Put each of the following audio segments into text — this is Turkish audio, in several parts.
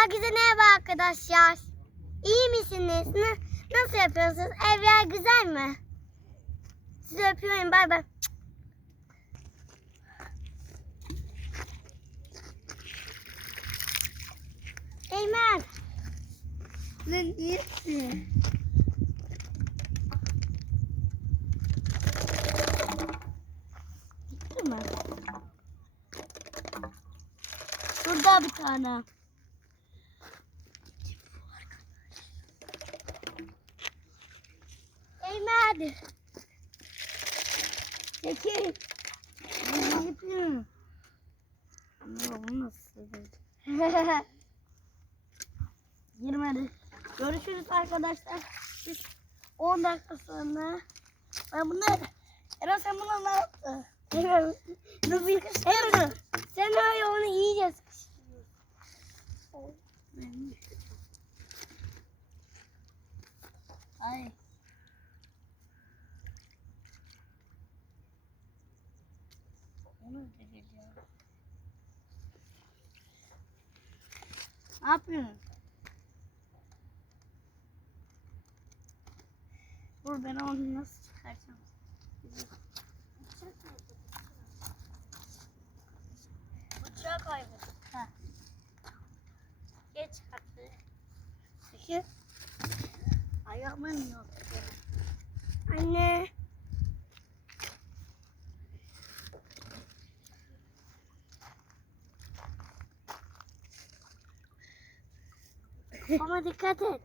Herkese merhaba arkadaşlar. İyi misiniz? Na- nasıl yapıyorsunuz? Evler güzel mi? Sizi öpüyorum. Bay bay. Eymen. Lan iyisin. Gitti mi? Şurada bir tane. Eymen. Çekil. Ne yapıyorsun? Ama bu nasıl? Girmedi. Görüşürüz arkadaşlar. Biz 10 dakika sonra. Ben bunu... Eren sen buna ne yaptın? Dur bir Eymen. Sen öyle onu iyice sıkıştırıyorsun. Ay. Onu ödeyeceğim. Ne yapıyorsun? Dur ben onu nasıl çıkaracağım? Bıçağı kaybettim. Ha. Geç hadi. Peki. Ayağımın yok. Anne. Ama dikkat et.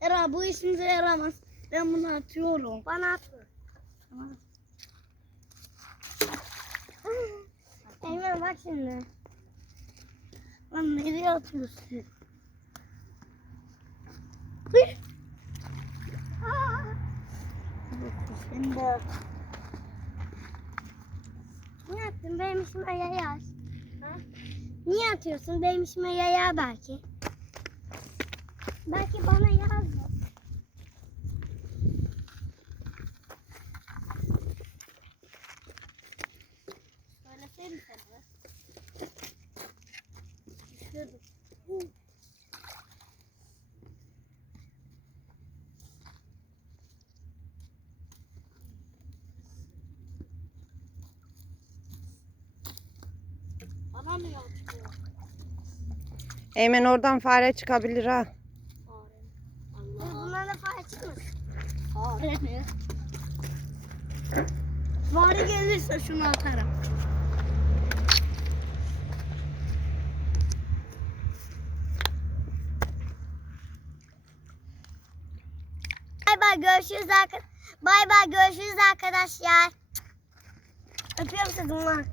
Era bu işimize yaramaz. Ben bunu atıyorum. Bana atma. Tamam. Eymen bak şimdi. Lan nereye atıyorsun? De niye attın? Benim işime yayar. Ha? Niye atıyorsun? Benim işime yayar belki. Belki bana yazma. söylesene sana. Düşürdüm. Yapıyor? Eymen oradan fare çıkabilir ha. Biz bundan da fare çıkmış. Fare mi? Fare gelirse şunu atarım. Bay bay görüşürüz arkadaşlar. Bay bay görüşürüz arkadaşlar. Öpüyorum sizi.